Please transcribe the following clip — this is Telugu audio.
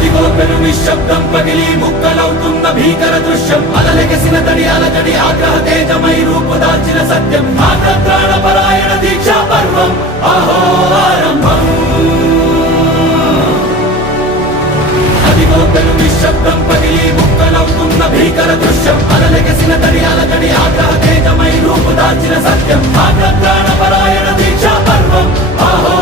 అదిగో పెను నిశ్శబ్దం పగిలి ముక్కలవుతున్న భీకర దృశ్యం అలలెగసిన తడి అలజడి ఆగ్రహ తేజమై రూపుదాల్చిన సత్యం ఆగ్రత్రాణపరాయణ దీక్షా పర్వం అహో ఆరంభం అదిగో పెను నిశ్శబ్దం పగిలి ముక్కలవుతున్న భీకర దృశ్యం అలలెగసిన తడి అలజడి ఆగ్రహ తేజమై రూపుదాల్చిన సత్యం ఆగ్రత్రాణపరాయణ దీక్షా పర్వం అహో